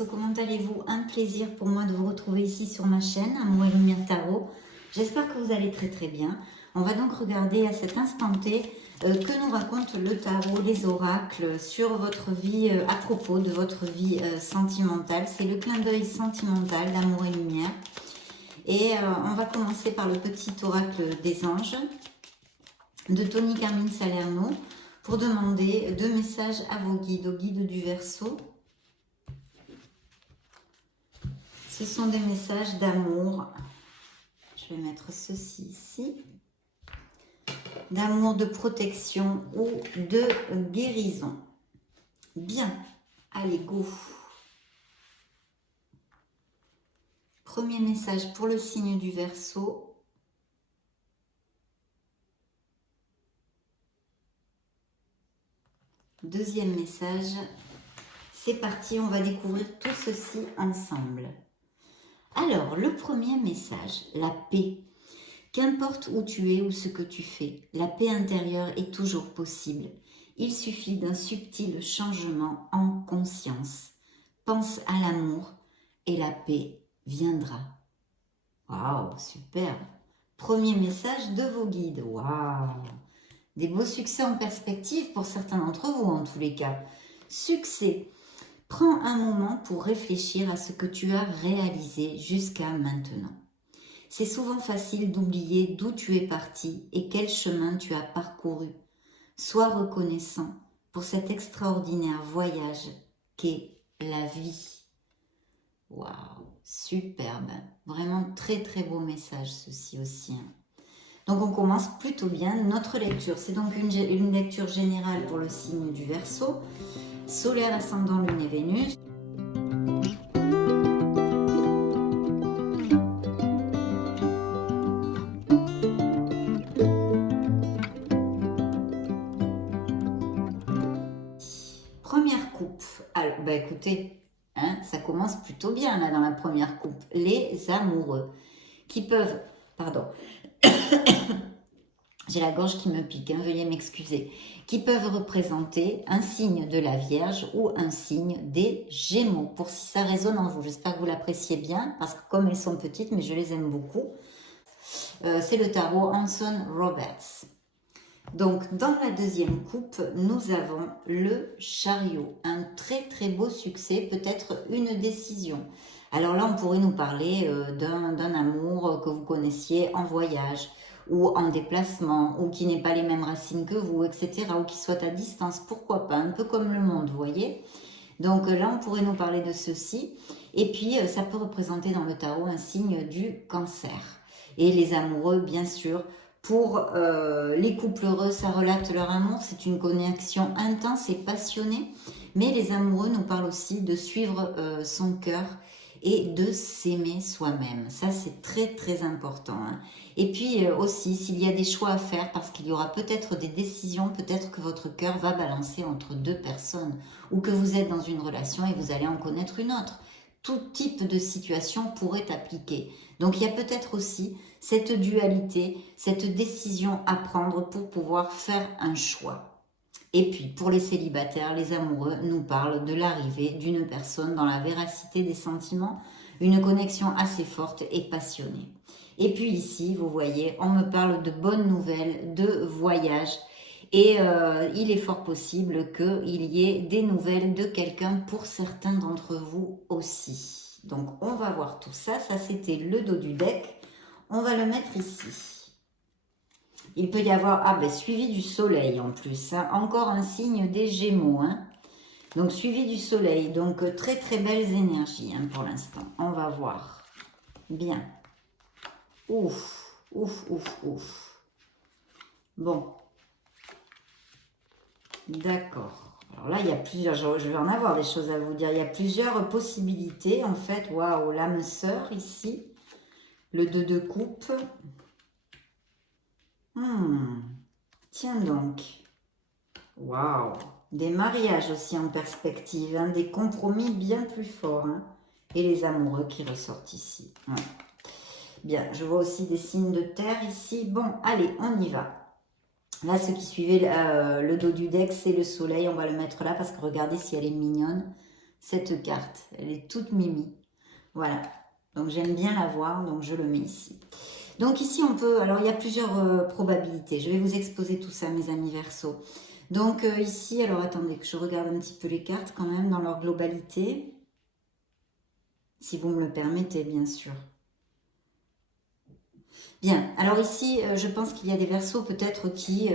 Verseau, comment allez-vous? Un plaisir pour moi de vous retrouver ici sur ma chaîne, Amour et Lumière Tarot. J'espère que vous allez très très bien. On va donc regarder à cet instant T que nous raconte le tarot, les oracles sur votre vie, à propos de votre vie sentimentale. C'est le clin d'œil sentimental d'Amour et Lumière. Et on va commencer par le petit oracle des anges de Tony Carmine Salerno pour demander 2 messages à vos guides, aux guides du Verseau. Ce sont des messages d'amour. Je vais mettre ceci ici. D'amour, de protection ou de guérison. Bien. Allez, go. Premier message pour le signe du Verseau. Deuxième message. C'est parti, on va découvrir tout ceci ensemble. Alors, le premier message, la paix. Qu'importe où tu es ou ce que tu fais, la paix intérieure est toujours possible. Il suffit d'un subtil changement en conscience. Pense à l'amour et la paix viendra. Waouh, super. Premier message de vos guides. Waouh. Des beaux succès en perspective pour certains d'entre vous en tous les cas. Succès. Prends un moment pour réfléchir à ce que tu as réalisé jusqu'à maintenant. C'est souvent facile d'oublier d'où tu es parti et quel chemin tu as parcouru. Sois reconnaissant pour cet extraordinaire voyage qu'est la vie. Waouh, superbe. Vraiment très très beau message ceci aussi. Donc on commence plutôt bien notre lecture. C'est donc une lecture générale pour le signe du Verseau. Solaire, ascendant, lune et Vénus. Première coupe. Alors, bah écoutez, hein, ça commence plutôt bien là dans la première coupe. Les amoureux qui peuvent... Pardon. J'ai la gorge qui me pique, hein, veuillez m'excuser. Qui peuvent représenter un signe de la Vierge ou un signe des Gémeaux. Pour si ça résonne en vous. J'espère que vous l'appréciez bien, parce que comme elles sont petites, mais je les aime beaucoup. C'est le tarot Anson Roberts. Donc, dans la deuxième coupe, nous avons le Chariot. Un très très beau succès, peut-être une décision. Alors là, on pourrait nous parler d'un amour que vous connaissiez en voyage, ou en déplacement, ou qui n'ait pas les mêmes racines que vous, etc., ou qui soit à distance, pourquoi pas, un peu comme le monde, vous voyez. Donc là, on pourrait nous parler de ceci, et puis ça peut représenter dans le tarot un signe du Cancer. Et les amoureux, bien sûr, pour les couples heureux, ça relate leur amour, c'est une connexion intense et passionnée, mais les amoureux nous parlent aussi de suivre son cœur, et de s'aimer soi-même. Ça, c'est très, très important. Hein. Et puis aussi, s'il y a des choix à faire, parce qu'il y aura peut-être des décisions, peut-être que votre cœur va balancer entre 2 personnes, ou que vous êtes dans une relation et vous allez en connaître une autre. Tout type de situation pourrait appliquer. Donc, il y a peut-être aussi cette dualité, cette décision à prendre pour pouvoir faire un choix. Et puis, pour les célibataires, les amoureux nous parlent de l'arrivée d'une personne dans la véracité des sentiments, une connexion assez forte et passionnée. Et puis ici, vous voyez, on me parle de bonnes nouvelles, de voyage. Et il est fort possible qu'il y ait des nouvelles de quelqu'un pour certains d'entre vous aussi. Donc, on va voir tout ça. Ça, c'était le dos du deck. On va le mettre ici. Il peut y avoir, suivi du soleil en plus, hein. Encore un signe des Gémeaux, hein. Donc suivi du soleil, donc très très belles énergies hein, pour l'instant. On va voir. Bien. Ouf, ouf, ouf, ouf. Bon. D'accord. Alors là, il y a plusieurs, je vais en avoir des choses à vous dire. Il y a plusieurs possibilités en fait. Waouh, l'âme sœur ici. Le 2 de coupe. Tiens donc. Waouh. Des mariages aussi en perspective, hein, des compromis bien plus forts. Hein, et les amoureux qui ressortent ici. Ouais. Bien, je vois aussi des signes de terre ici. Bon, allez, on y va. Là, ce qui suivait le dos du deck, c'est le soleil. On va le mettre là parce que regardez si elle est mignonne. cette carte. Elle est toute mimi. Voilà. Donc j'aime bien la voir, donc je le mets ici. Donc ici on peut, alors il y a plusieurs probabilités. Je vais vous exposer tout ça mes amis Verseau. Donc ici, alors attendez que je regarde un petit peu les cartes quand même dans leur globalité. Si vous me le permettez bien sûr. Bien, alors ici, je pense qu'il y a des Verseaux peut-être qui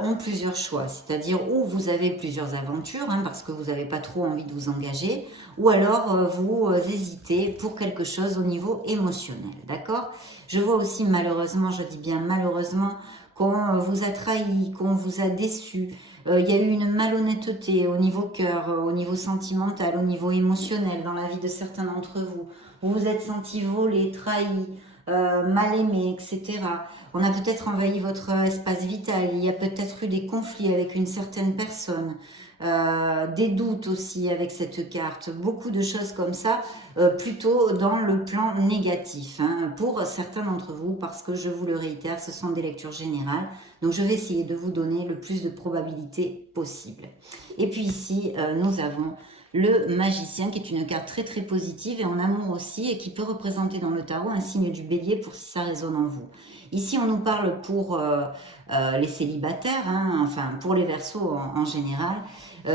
ont plusieurs choix, c'est-à-dire où vous avez plusieurs aventures, hein, parce que vous n'avez pas trop envie de vous engager, ou alors vous hésitez pour quelque chose au niveau émotionnel, d'accord? Je vois aussi malheureusement, je dis bien malheureusement, qu'on vous a trahi, qu'on vous a déçu. Il y a eu une malhonnêteté au niveau cœur, au niveau sentimental, au niveau émotionnel dans la vie de certains d'entre vous. Vous vous êtes senti volé, trahi, mal aimé, etc. On a peut-être envahi votre espace vital, il y a peut-être eu des conflits avec une certaine personne, des doutes aussi avec cette carte, beaucoup de choses comme ça, plutôt dans le plan négatif, hein, pour certains d'entre vous, parce que je vous le réitère, ce sont des lectures générales, donc je vais essayer de vous donner le plus de probabilités possible. Et puis ici, nous avons le magicien, qui est une carte très très positive et en amour aussi, et qui peut représenter dans le tarot un signe du bélier pour si ça résonne en vous. Ici, on nous parle pour les célibataires, hein, enfin pour les Verseaux en général,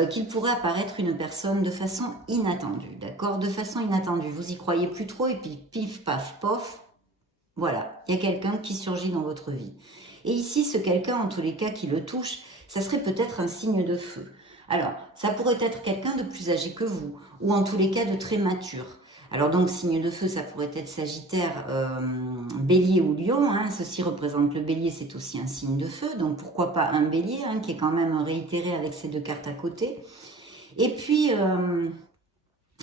qu'il pourrait apparaître une personne de façon inattendue, d'accord? De façon inattendue, vous y croyez plus trop et puis pif, paf, pof, voilà, il y a quelqu'un qui surgit dans votre vie. Et ici, ce quelqu'un, en tous les cas, qui le touche, ça serait peut-être un signe de feu. Alors, ça pourrait être quelqu'un de plus âgé que vous, ou en tous les cas de très mature. Alors donc, signe de feu, ça pourrait être Sagittaire, Bélier ou Lion. Hein. Ceci représente le Bélier, c'est aussi un signe de feu. Donc pourquoi pas un Bélier, hein, qui est quand même réitéré avec ces deux cartes à côté. Et puis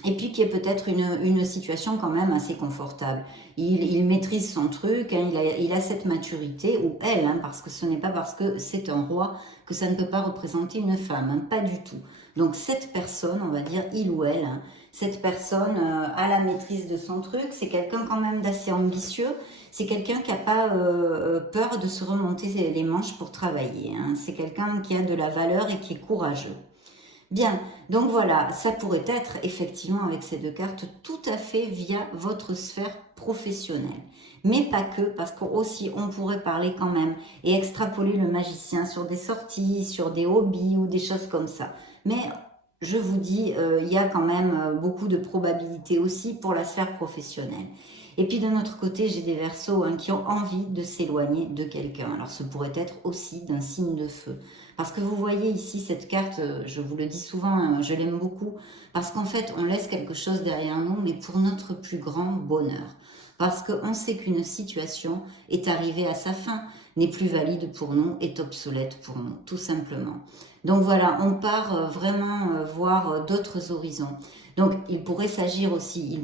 qui est peut-être une situation quand même assez confortable. Il maîtrise son truc, hein, il a cette maturité, ou elle, hein, parce que ce n'est pas parce que c'est un roi que ça ne peut pas représenter une femme, hein, pas du tout. Donc cette personne, on va dire il ou elle, hein, cette personne a la maîtrise de son truc, c'est quelqu'un quand même d'assez ambitieux, c'est quelqu'un qui n'a pas peur de se remonter les manches pour travailler, hein, c'est quelqu'un qui a de la valeur et qui est courageux. Bien, donc voilà, ça pourrait être effectivement avec ces deux cartes tout à fait via votre sphère professionnelle. Mais pas que, parce qu'aussi on pourrait parler quand même et extrapoler le magicien sur des sorties, sur des hobbies ou des choses comme ça. Mais je vous dis, il y a quand même beaucoup de probabilités aussi pour la sphère professionnelle. Et puis de notre côté, j'ai des Verseaux hein, qui ont envie de s'éloigner de quelqu'un. Alors ce pourrait être aussi d'un signe de feu. Parce que vous voyez ici cette carte, je vous le dis souvent, hein, je l'aime beaucoup, parce qu'en fait on laisse quelque chose derrière nous, mais pour notre plus grand bonheur. Parce qu'on sait qu'une situation est arrivée à sa fin, n'est plus valide pour nous, est obsolète pour nous, tout simplement. Donc voilà, on part vraiment voir d'autres horizons. Donc il pourrait s'agir aussi,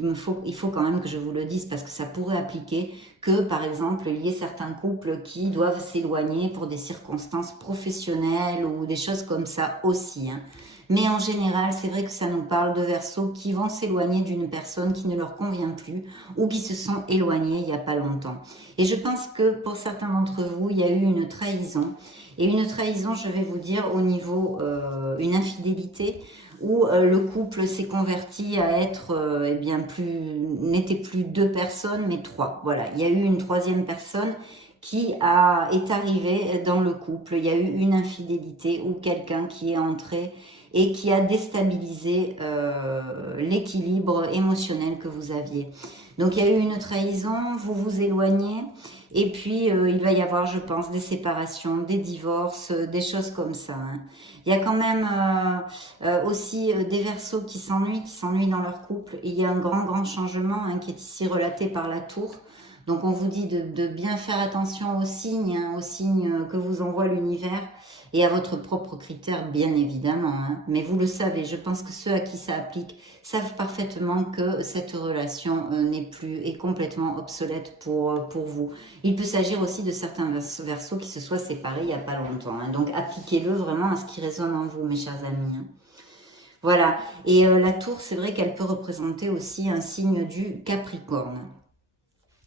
il faut quand même que je vous le dise parce que ça pourrait appliquer que par exemple il y ait certains couples qui doivent s'éloigner pour des circonstances professionnelles ou des choses comme ça aussi. Hein. Mais en général, c'est vrai que ça nous parle de Verseaux qui vont s'éloigner d'une personne qui ne leur convient plus ou qui se sont éloignés il n'y a pas longtemps. Et je pense que pour certains d'entre vous, il y a eu une trahison. Et une trahison, je vais vous dire, au niveau une infidélité, où le couple s'est converti à être, eh bien, n'était plus deux personnes, mais trois. Voilà, il y a eu une troisième personne qui est arrivée dans le couple. Il y a eu une infidélité ou quelqu'un qui est entré et qui a déstabilisé l'équilibre émotionnel que vous aviez. Donc il y a eu une trahison, vous vous éloignez, et puis il va y avoir, je pense, des séparations, des divorces, des choses comme ça. Hein. Il y a quand même aussi des Verseaux qui s'ennuient dans leur couple. Et il y a un grand changement hein, qui est ici relaté par la tour. Donc on vous dit de bien faire attention aux signes que vous envoie l'univers et à votre propre critère bien évidemment. Hein. Mais vous le savez, je pense que ceux à qui ça applique savent parfaitement que cette relation est complètement obsolète pour vous. Il peut s'agir aussi de certains Verseaux qui se soient séparés il n'y a pas longtemps. Hein. Donc appliquez-le vraiment à ce qui résonne en vous mes chers amis. Hein. Voilà, et la tour c'est vrai qu'elle peut représenter aussi un signe du Capricorne.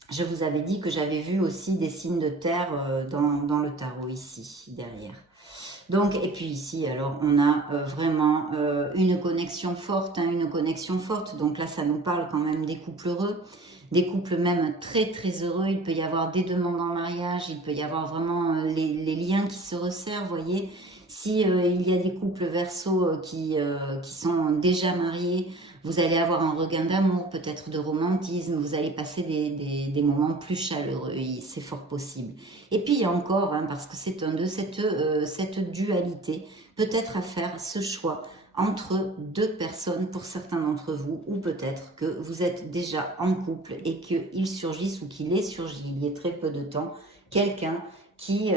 Je vous avais dit que j'avais vu aussi des signes de terre dans le tarot ici, derrière. Donc, et puis ici, alors, on a vraiment une connexion forte, hein, une connexion forte. Donc là, ça nous parle quand même des couples heureux, des couples même très très heureux. Il peut y avoir des demandes en mariage, il peut y avoir vraiment les liens qui se resserrent, vous voyez. Si il y a des couples Verseau qui sont déjà mariés, vous allez avoir un regain d'amour, peut-être de romantisme, vous allez passer des moments plus chaleureux, c'est fort possible. Et puis il y a encore, hein, parce que c'est un de cette dualité, peut-être à faire ce choix entre deux personnes pour certains d'entre vous, ou peut-être que vous êtes déjà en couple et qu'il surgisse ou qu'il ait surgi il y a très peu de temps, quelqu'un qui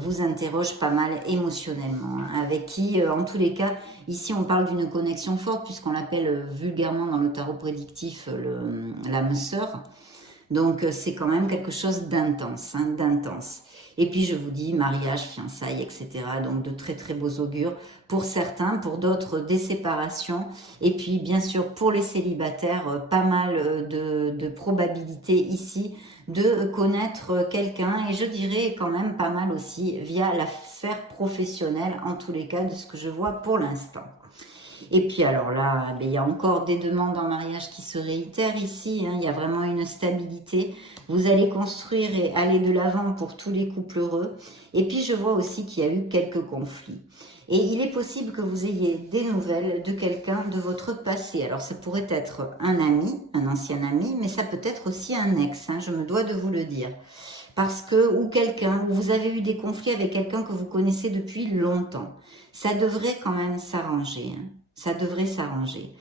vous interroge pas mal émotionnellement, hein, avec qui, en tous les cas, ici on parle d'une connexion forte, puisqu'on l'appelle vulgairement dans le tarot prédictif l'âme sœur. Donc c'est quand même quelque chose d'intense, hein, d'intense. Et puis je vous dis mariage, fiançailles, etc. Donc de très très beaux augures pour certains, pour d'autres des séparations. Et puis bien sûr pour les célibataires, pas mal de probabilités ici de connaître quelqu'un. Et je dirais quand même pas mal aussi via la sphère professionnelle, en tous les cas de ce que je vois pour l'instant. Et puis alors là, il y a encore des demandes en mariage qui se réitèrent ici, hein, il y a vraiment une stabilité. Vous allez construire et aller de l'avant pour tous les couples heureux. Et puis je vois aussi qu'il y a eu quelques conflits. Et il est possible que vous ayez des nouvelles de quelqu'un de votre passé. Alors ça pourrait être un ami, un ancien ami, mais ça peut être aussi un ex, hein, je me dois de vous le dire. Parce que, ou quelqu'un, ou vous avez eu des conflits avec quelqu'un que vous connaissez depuis longtemps. Ça devrait quand même s'arranger, hein. Ça devrait s'arranger.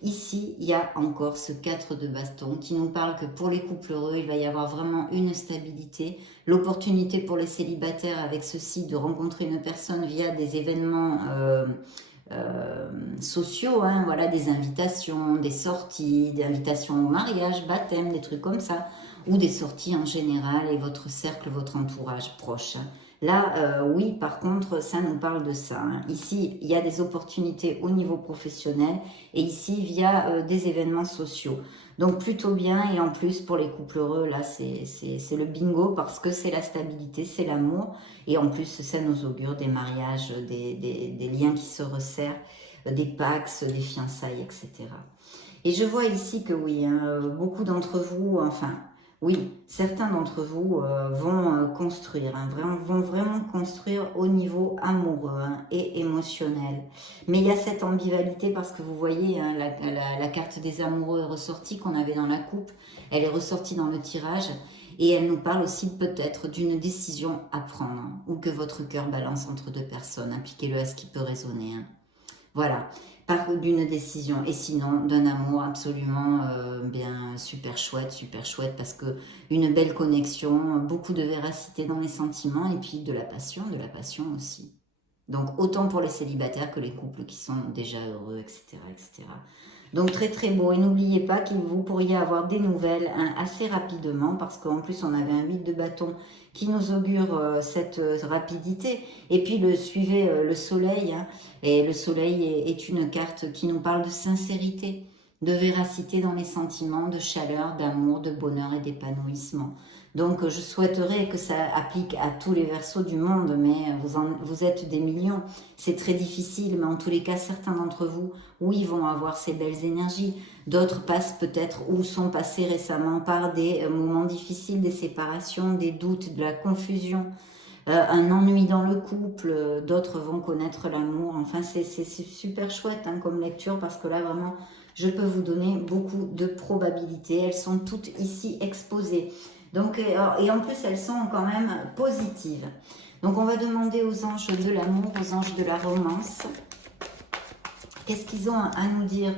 Ici, il y a encore ce 4 de bâton qui nous parle que pour les couples heureux, il va y avoir vraiment une stabilité. L'opportunité pour les célibataires avec ceci de rencontrer une personne via des événements sociaux, hein, voilà, des invitations, des sorties, des invitations au mariage, baptême, des trucs comme ça, ou des sorties en général et votre cercle, votre entourage proche, hein. Là, oui, par contre, ça nous parle de ça, hein. Ici, il y a des opportunités au niveau professionnel et ici, via des événements sociaux. Donc, plutôt bien. Et en plus, pour les couples heureux, là, c'est le bingo parce que c'est la stabilité, c'est l'amour. Et en plus, ça nous augure des mariages, des liens qui se resserrent, des pax, des fiançailles, etc. Et je vois ici que oui, hein, beaucoup d'entre vous, enfin, oui, certains d'entre vous vont construire, hein, vont vraiment construire au niveau amoureux, hein, et émotionnel. Mais il y a cette ambivalité parce que vous voyez, hein, la carte des amoureux est ressortie qu'on avait dans la coupe, elle est ressortie dans le tirage et elle nous parle aussi peut-être d'une décision à prendre, hein, ou que votre cœur balance entre deux personnes. Appliquez-le à ce qui peut résonner, hein. Voilà, par d'une décision et sinon d'un amour absolument bien super chouette parce que une belle connexion, beaucoup de véracité dans les sentiments et puis de la passion aussi. Donc autant pour les célibataires que les couples qui sont déjà heureux, etc., etc. Donc très très beau. Et n'oubliez pas que vous pourriez avoir des nouvelles, hein, assez rapidement parce qu'en plus on avait un 8 de bâton qui nous augure cette rapidité. Et puis suivez le soleil, hein, et le soleil est une carte qui nous parle de sincérité, de véracité dans les sentiments, de chaleur, d'amour, de bonheur et d'épanouissement. Donc je souhaiterais que ça applique à tous les Verseaux du monde, mais vous êtes des millions. C'est très difficile, mais en tous les cas, certains d'entre vous, oui, vont avoir ces belles énergies. D'autres passent peut-être ou sont passés récemment par des moments difficiles, des séparations, des doutes, de la confusion, un ennui dans le couple. D'autres vont connaître l'amour. Enfin, c'est super chouette, hein, comme lecture parce que là, vraiment, je peux vous donner beaucoup de probabilités. Elles sont toutes ici exposées. Donc, et en plus, elles sont quand même positives. Donc, on va demander aux anges de l'amour, aux anges de la romance. Qu'est-ce qu'ils ont à nous dire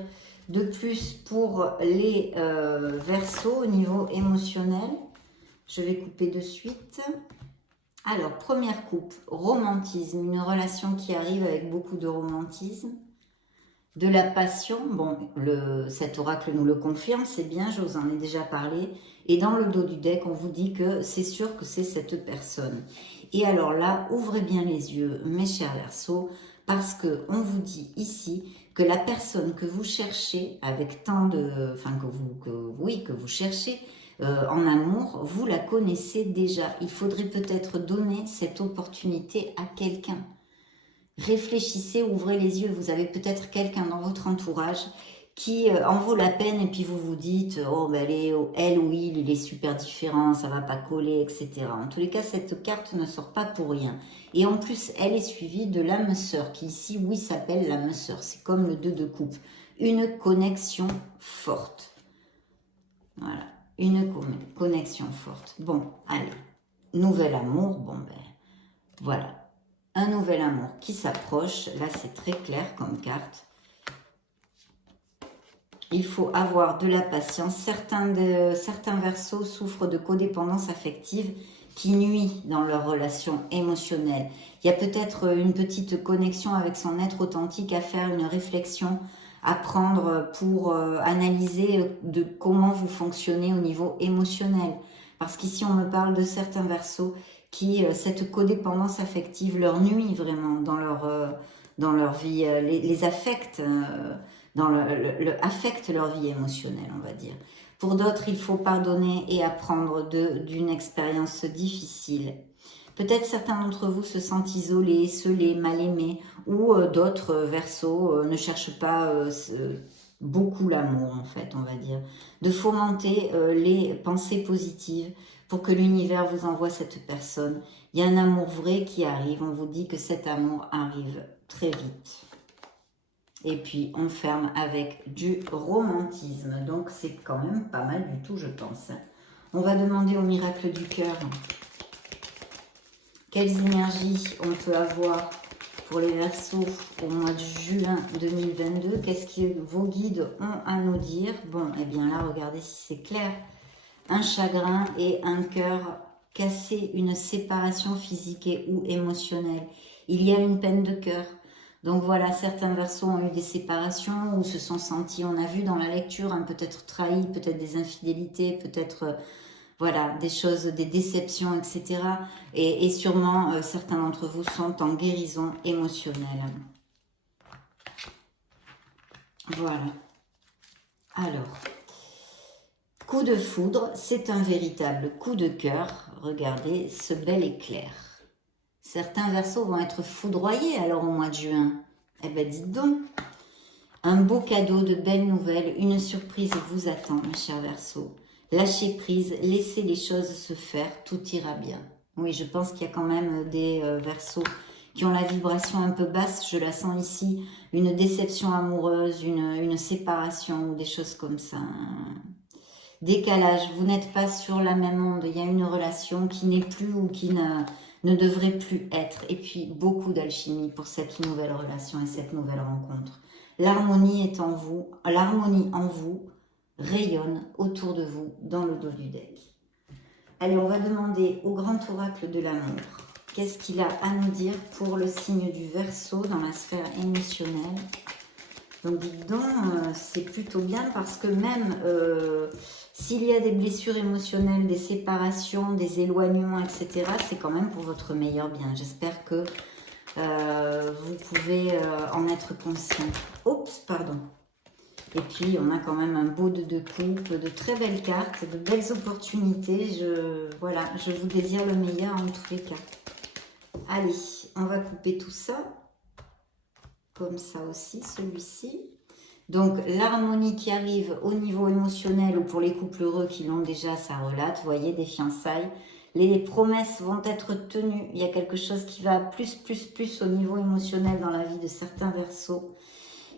de plus pour les Verseaux au niveau émotionnel? Je vais couper de suite. Alors, première coupe, romantisme. Une relation qui arrive avec beaucoup de romantisme. De la passion, bon, cet oracle nous le confirme, c'est bien, je vous en ai déjà parlé. Et dans le dos du deck, on vous dit que c'est sûr que c'est cette personne. Et alors là, ouvrez bien les yeux, mes chers Verseaux, parce que on vous dit ici que la personne que vous cherchez, avec tant de... Enfin, que vous cherchez en amour, vous la connaissez déjà. Il faudrait peut-être donner cette opportunité à quelqu'un. Réfléchissez, ouvrez les yeux. Vous avez peut-être quelqu'un dans votre entourage qui en vaut la peine et puis vous vous dites oh ben elle ou il est super différent, ça va pas coller, etc. En tous les cas, cette carte ne sort pas pour rien. Et en plus, elle est suivie de l'âme sœur qui ici, oui, s'appelle l'âme sœur. C'est comme le 2 de coupe. Une connexion forte. Voilà, une connexion forte. Bon, allez, nouvel amour, bon ben voilà. Un nouvel amour qui s'approche. Là, c'est très clair comme carte. Il faut avoir de la patience. Certains Verseaux souffrent de codépendance affective qui nuit dans leur relation émotionnelle. Il y a peut-être une petite connexion avec son être authentique à faire, une réflexion à prendre pour analyser de comment vous fonctionnez au niveau émotionnel. Parce qu'ici, on me parle de certains Verseaux qui, cette codépendance affective leur nuit vraiment dans leur vie, les affecte, affecte leur vie émotionnelle, on va dire. Pour d'autres, il faut pardonner et apprendre d'une expérience difficile. Peut-être certains d'entre vous se sentent isolés, seuls, mal aimés, ou d'autres Verseaux ne cherchent pas beaucoup l'amour, en fait, on va dire. De fomenter les pensées positives pour que l'univers vous envoie cette personne. Il y a un amour vrai qui arrive, on vous dit que cet amour arrive très vite. Et puis, on ferme avec du romantisme. Donc, c'est quand même pas mal du tout, je pense. On va demander au miracle du cœur quelles énergies on peut avoir pour les Verseaux au mois de juin 2022. Qu'est-ce que vos guides ont à nous dire? Bon, eh bien là, regardez si c'est clair. Un chagrin et un cœur cassé, une séparation physique et ou émotionnelle. Il y a une peine de cœur. Donc voilà, certains Verseaux ont eu des séparations ou se sont sentis, on a vu dans la lecture, hein, peut-être trahis, peut-être des infidélités, peut-être voilà, des choses, des déceptions, etc. Et sûrement, certains d'entre vous sont en guérison émotionnelle. Voilà. Alors, coup de foudre, c'est un véritable coup de cœur. Regardez ce bel éclair. Certains Verseaux vont être foudroyés alors au mois de juin. Eh ben dites donc, un beau cadeau, de belles nouvelles, une surprise vous attend, mes chers Verseaux. Lâchez prise, laissez les choses se faire, tout ira bien. Oui, je pense qu'il y a quand même des Verseaux qui ont la vibration un peu basse, je la sens ici, une déception amoureuse, une séparation ou des choses comme ça. Décalage, vous n'êtes pas sur la même onde, il y a une relation qui n'est plus ou qui ne devrait plus être. Et puis, beaucoup d'alchimie pour cette nouvelle relation et cette nouvelle rencontre. L'harmonie est en vous, l'harmonie en vous rayonne autour de vous dans le dos du deck. Allez, on va demander au grand oracle de l'amour, qu'est-ce qu'il a à nous dire pour le signe du Verseau dans la sphère émotionnelle. Donc, dites donc, c'est plutôt bien parce que même s'il y a des blessures émotionnelles, des séparations, des éloignements, etc., c'est quand même pour votre meilleur bien. J'espère que vous pouvez en être conscient. Oups, pardon. Et puis, on a quand même un beau 2 de coupe, de très belles cartes, de belles opportunités. Voilà, je vous désire le meilleur en tous les cas. Allez, on va couper tout ça. Comme ça aussi, celui-ci. Donc, l'harmonie qui arrive au niveau émotionnel ou pour les couples heureux qui l'ont déjà, ça relate. Vous voyez, des fiançailles. Les promesses vont être tenues. Il y a quelque chose qui va plus au niveau émotionnel dans la vie de certains Verseaux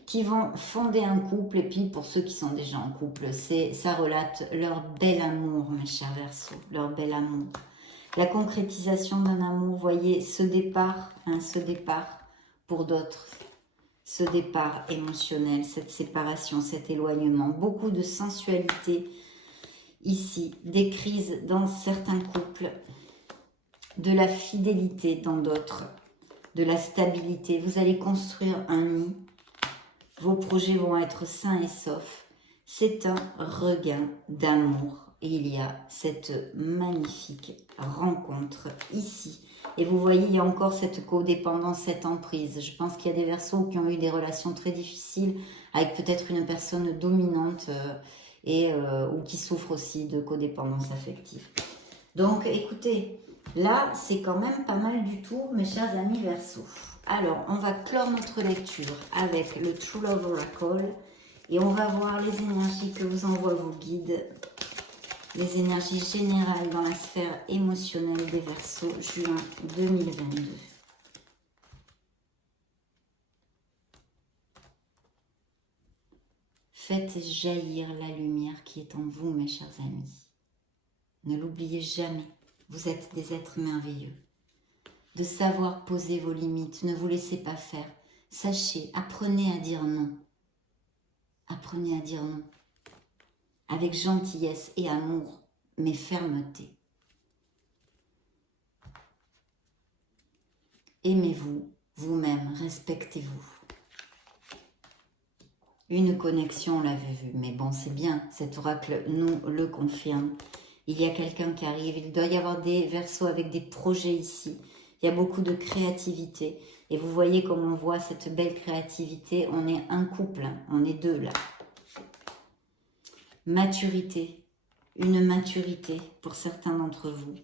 qui vont fonder un couple. Et puis, pour ceux qui sont déjà en couple, ça relate leur bel amour, mes chers Verseaux, leur bel amour. La concrétisation d'un amour, vous voyez, ce départ pour d'autres, ce départ émotionnel, cette séparation, cet éloignement, beaucoup de sensualité ici, des crises dans certains couples, de la fidélité dans d'autres, de la stabilité. Vous allez construire un nid. Vos projets vont être sains et saufs. C'est un regain d'amour. Et il y a cette magnifique rencontre ici. Et vous voyez, il y a encore cette codépendance, cette emprise. Je pense qu'il y a des Verseaux qui ont eu des relations très difficiles avec peut-être une personne dominante ou qui souffre aussi de codépendance affective. Donc, écoutez, là, c'est quand même pas mal du tout, mes chers amis Verseau. Alors, on va clore notre lecture avec le True Love Oracle et on va voir les énergies que vous envoient vos guides, les énergies générales dans la sphère émotionnelle des Verseaux, juin 2022. Faites jaillir la lumière qui est en vous, mes chers amis. Ne l'oubliez jamais, vous êtes des êtres merveilleux. De savoir poser vos limites, ne vous laissez pas faire. Sachez, apprenez à dire non. Apprenez à dire non. Avec gentillesse et amour, mais fermeté. Aimez-vous, vous-même, respectez-vous. Une connexion, on l'avait vu, mais bon, c'est bien, cet oracle nous le confirme. Il y a quelqu'un qui arrive, il doit y avoir des Verseaux avec des projets ici. Il y a beaucoup de créativité. Et vous voyez comme on voit cette belle créativité, on est un couple, hein, on est deux là. Maturité, une maturité pour certains d'entre vous.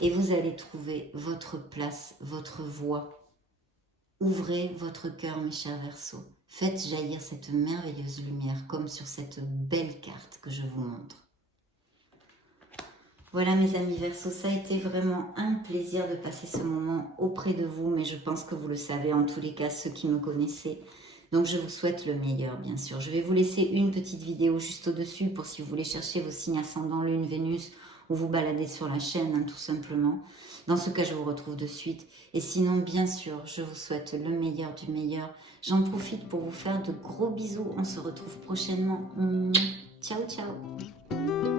Et vous allez trouver votre place, votre voie. Ouvrez votre cœur, mes chers Verseaux. Faites jaillir cette merveilleuse lumière comme sur cette belle carte que je vous montre. Voilà mes amis Verseaux, ça a été vraiment un plaisir de passer ce moment auprès de vous, mais je pense que vous le savez en tous les cas, ceux qui me connaissaient. Donc je vous souhaite le meilleur bien sûr. Je vais vous laisser une petite vidéo juste au-dessus pour si vous voulez chercher vos signes ascendants, Lune, Vénus, ou vous balader sur la chaîne hein, tout simplement. Dans ce cas, je vous retrouve de suite. Et sinon, bien sûr, je vous souhaite le meilleur du meilleur. J'en profite pour vous faire de gros bisous. On se retrouve prochainement. Ciao, ciao.